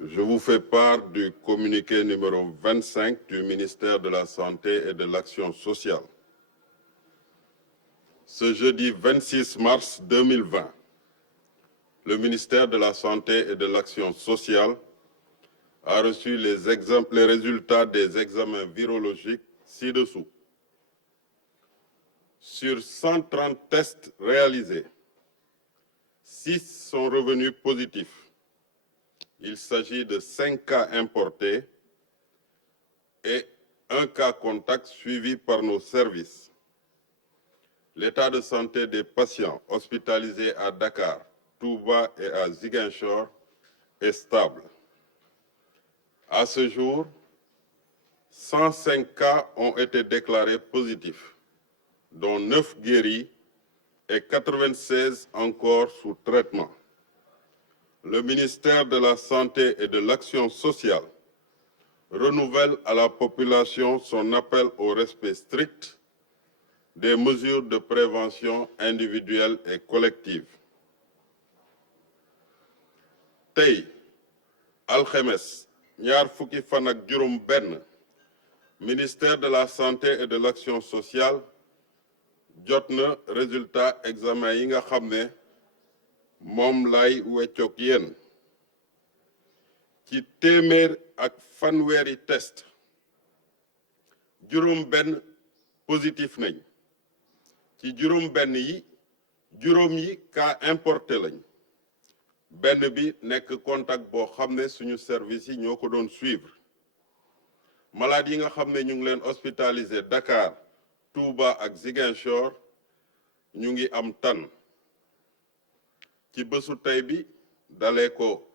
Je vous fais part du communiqué numéro 25 du ministère de la Santé et de l'Action sociale. Ce jeudi 26 mars 2020, le ministère de la Santé et de l'Action sociale a reçu les résultats des examens virologiques ci-dessous. Sur 130 tests réalisés, 6 sont revenus positifs. Il s'agit de 5 cas importés et un cas contact suivi par nos services. L'état de santé des patients hospitalisés à Dakar, Touba et à Ziguinchor est stable. À ce jour, 105 cas ont été déclarés positifs, dont 9 guéris et 96 encore sous traitement. Le ministère de la Santé et de l'Action sociale renouvelle à la population son appel au respect strict des mesures de prévention individuelle et collective. Tey alxames ñaar fukki fan ak juróom benn ministère de la Santé et de l'Action sociale jot na résultat examen yi nga xam ne moom lay weccoog yéen ci téeméer ak fanweeri test juróom benn positif nañ ci juróom benn yi juróom yi cas importé lañ benn bi nekk contact boo xam ne suñu service yi ñoo ko doon suivre malade yi nga xam ne ñu ngi leen hospitalisé Dakar Touba ak Ziguinchor ñu ngi am tan ci bésu tey bi dalee ko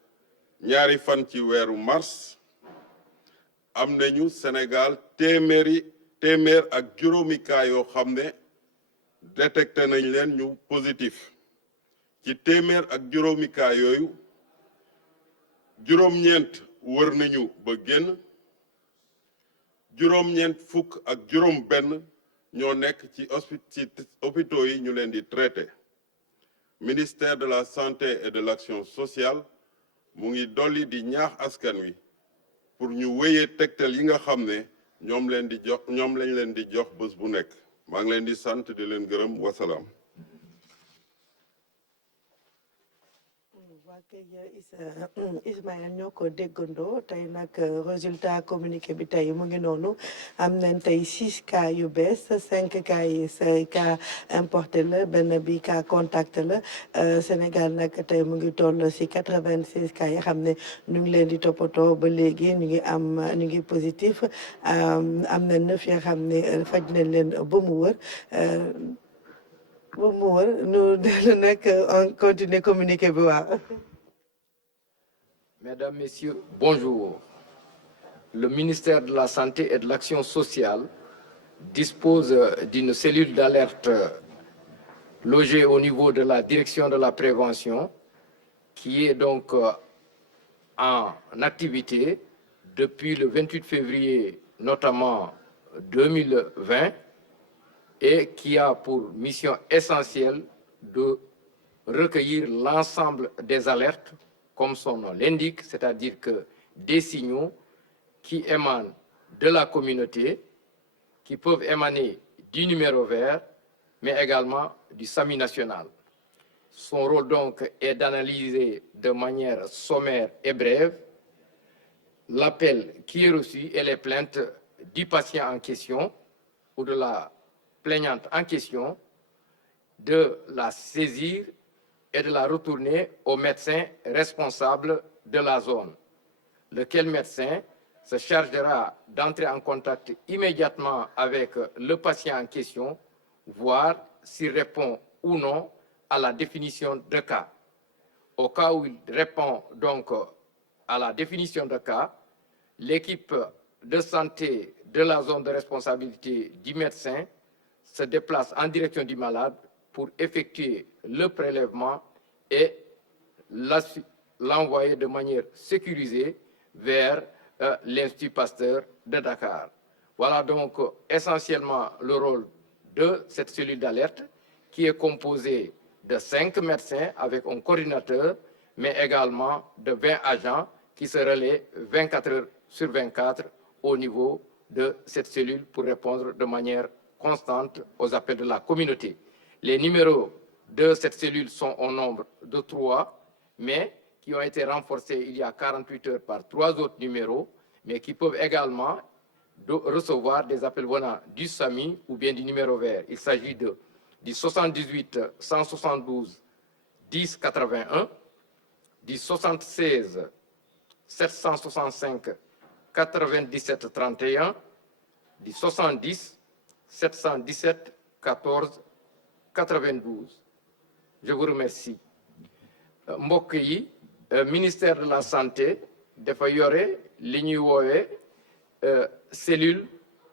ñaari fan ci weeru mars am nañu Sénégal téeméer ak juróomi cas yoo xam ne détecté nañ leen ñu positif ci téeméer ak juróomi cas yooyu juróom-ñeent wër nañu ba génn juróom-ñeent fukk ak juróom benn ñoo nekk ci hôpitaux yi ñu leen di traité ministère de la Santé et de l'Action sociale mu ngi dolli di ñaax askan wi pour ñu wéyee tegtal yi nga xam ne ñoom lañ leen di jox bés bu nekk maa ngi leen di sant di leen gërëm wasalaam. waa kay Ismaël ñoo ko déggandoo tey nag résultat communiqué bi tey mu ngi noonu am nañ tey 6 cas yu bees 5 cas yi 5 cas importé la benn bi cas contact la Sénégal nag tey mu ngi toll si 86 cas yi xam ne ñu ngi leen di toppatoo ba léegi ñu ngi positif am na 9 yoo xam ne faj nañ leen ba mu wër. Nous on continue communiquer. Mesdames, Messieurs, bonjour. Le ministère de la Santé et de l'Action sociale dispose d'une cellule d'alerte logée au niveau de la direction de la prévention qui est donc en activité depuis le 28 février, notamment 2020, et qui a pour mission essentielle de recueillir l'ensemble des alertes, comme son nom l'indique, c'est-à-dire que des signaux qui émanent de la communauté, qui peuvent émaner du numéro vert, mais également du SAMU national. Son rôle donc est d'analyser de manière sommaire et brève l'appel qui est reçu et les plaintes du patient en question ou de la plaignante en question, de la saisir et de la retourner au médecin responsable de la zone, lequel médecin se chargera d'entrer en contact immédiatement avec le patient en question, voir s'il répond ou non à la définition de cas. Au cas où il répond donc à la définition de cas, l'équipe de santé de la zone de responsabilité du médecin se déplace en direction du malade pour effectuer le prélèvement et l'envoyer de manière sécurisée vers l'Institut Pasteur de Dakar. Voilà donc essentiellement le rôle de cette cellule d'alerte qui est composée de 5 médecins avec un coordinateur, mais également de 20 agents qui se relaient 24 heures sur 24 au niveau de cette cellule pour répondre de manière constante aux appels de la communauté. Les numéros de cette cellule sont au nombre de 3, mais qui ont été renforcés il y a 48 heures par 3 autres numéros, mais qui peuvent également recevoir des appels venant du SAMI ou bien du numéro vert. Il s'agit du 78 172 10 81, du 76 765 97 31, du 70 717 14 92. Je vous remercie. mbokk yi ministère de la santé dafa yore li ñuy woowee cellule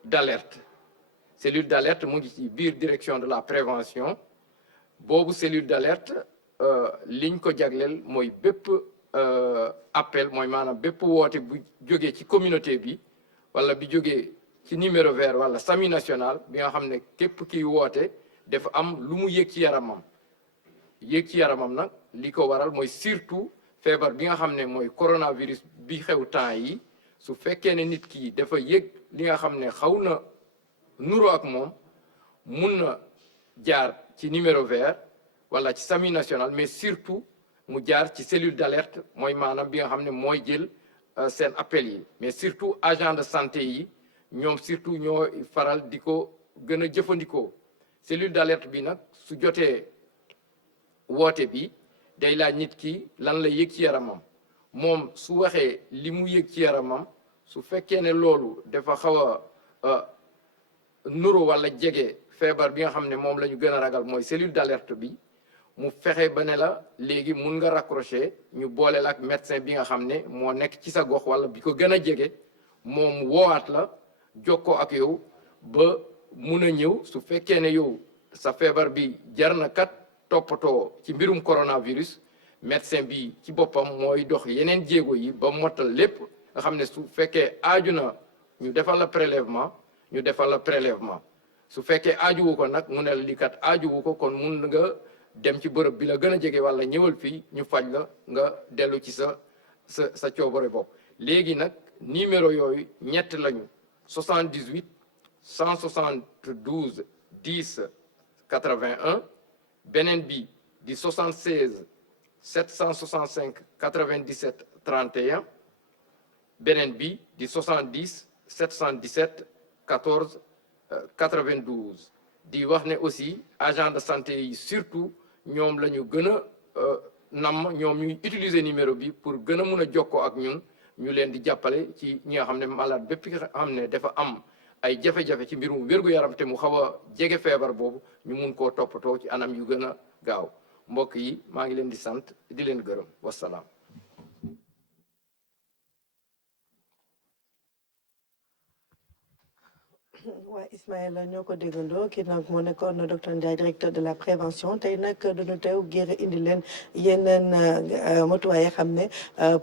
d'alerte mu ngi ci biir direction de la prévention boobu cellule d'alerte liñ ko jagleel mooy bépp appel mooy maanaam bépp woote bu jógee ci communauté bi wala bi jógee ci numéro vert wala SAMU national bi nga xam ne képp kiy woote dafa am lu mu yëg ci yaramam nag li ko waral mooy surtout feebar bi nga xam ne mooy coronavirus bi xew temps yi su fekkee ne nit ki dafa yëg li nga xam ne xaw na nuroo ak moom mun na jaar ci numéro vert wala ci SAMU national mais surtout mu jaar ci cellule d'alerte mooy maanaam bi nga xam ne mooy jël seen appel yi mais surtout agent de santé yi ñoom surtout ñoo faral di ko gën a jëfandikoo cellule d'alerte bi nag su jotee woote bi day laaj nit ki lan la yëg ci yaramam moom su waxee li mu yëg ci yaramam su fekkee ne loolu dafa xaw a nuro wala jege feebar bi nga xam ne moom la ñu gën a ragal mooy cellule d'alerte bi mu fexe ba ne la léegi mun nga raccrocher ñu booleel ak médecin bi nga xam ne moo nekk ci sa gox wala bi ko gën a jege moom woowaat la jokkoo ak yow ba mun a ñëw su fekkee ne yow sa feebar bi jar na kat toppatoo ci mbirum coronavirus médecin bi ci boppam mooy dox yeneen jéego yi ba mottal lépp nga xam ne su fekkee aaju na ñu defal la prélèvement su fekkee aajuwu ko nag mu ne la li kat aajuwu ko kon mun nga dem ci bërëb bi la gën a jege wala ñëwal fii ñu faj la nga dellu ci sa coobare bopp. léegi nag numéro yooyu ñett lañu 78 172 10 81 beneen bi di 76 765 97 31 beneen bi di 70 717 14 92 di wax ne aussi agent de santé yi surtout ñoom la ñu gën a ñoom ñuy utiliser numéro bi pour gën a mun a jokkoo ak ñun ñu leen di jàppale ci ñi nga xam ne malade bépp nga xam ne dafa am ay jafe-jafe ci mbirum wér-gu-yaram te mu xaw a jege feebar boobu ñu mun koo toppatoo ci anam yu gën a gaaw mbokk yi maa ngi leen di sant di leen gërëm wasalaam. waa Ismaïla ñoo ko déggandoo kii nag moo nekkoon docteur Ndiaye directeur de la prévention tey nag duñu teew ngir indi leen yeneen matuwaay yi xam ne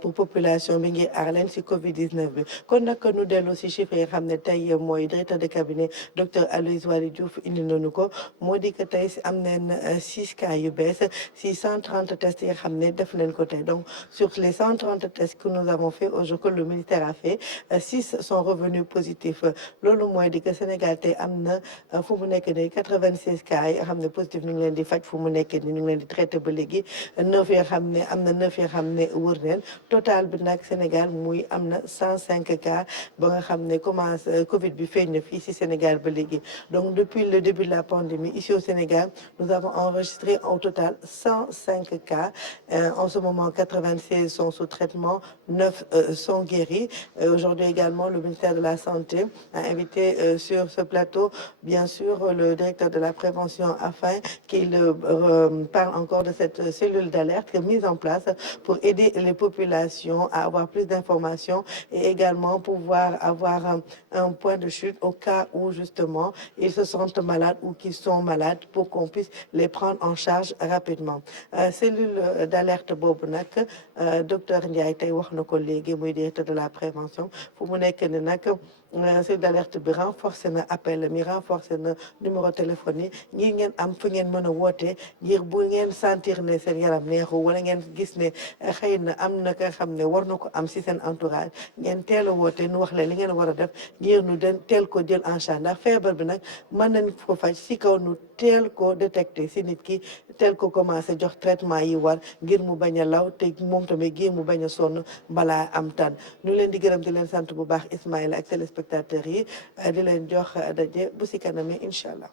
pour population bi ngir aar leen si Covid 19 bi kon nag nu dellu si chiffres yi xam ne tey mooy directeur de cabinet docteur Aloyse Waly Diouf indi nañu ko moo di que tey si am nañ 6 cas yu bees si 130 tests yi xam ne def nañ ko tey donc sur les 130 tests que nous avons fait aujourd'hui que le ministère a fait 6 sont revenus positifs loolu mooy di que Sénégal tey am na fu mu nekk nii 96 cas yi xam ne positif ñu ngi leen di faj fu mu nekk nii ñu ngi leen di traité ba léegi 9 yoo xam ne am na 9 yoo xam ne wër neen total bi nag Sénégal muy am na 105 cas ba nga xam ne commence Covid bi feeñ na fii si Sénégal ba léegi donc depuis le début de la pandémie ici au Sénégal nous avons enregistré au total 105 cas en ce moment 96 sont sous traitement 9 sont guéris aujourd'hui également le ministère de la Santé a invité sur ce plateau bien sûr le directeur de la prévention afin qu'il parle encore de cette cellule d'alerte mise en place pour aider les populations à avoir plus d'informations et également pouvoir avoir un point de chute au cas où justement ils se sentent malades ou qu'ils sont malades pour qu'on puisse les prendre en charge rapidement cellule d'alerte boobu nag docteur Ndiaye tey wax na ko léegi muy directeur de la prévention fu mu nekk ne nag cellule d'alerte bi renforcé renforcer na appel mi renforcer na numéro téléphone yi ngir ngeen am fu ngeen mën a wootee ngir bu ngeen sentir ne seen yaram neexu wala ngeen gis ne xëy na am na nga xam ne war na ko am si seen entourage ngeen teel a woote nu wax leen li ngeen war a def ngir nu den teel ko jël en charge ndax feebar bi nag mën nañ ko faj si kaw nu teel ko détecté si nit ki teel ko commencé jox traitement yi war ngir mu bañ a law te moom tamit ngir mu bañ a sonn balaa am tan ñu leen di gërëm di leen sant bu baax Ismaïla ak téléspectateurs yi di leen jox daje bu si kanamee incha allah.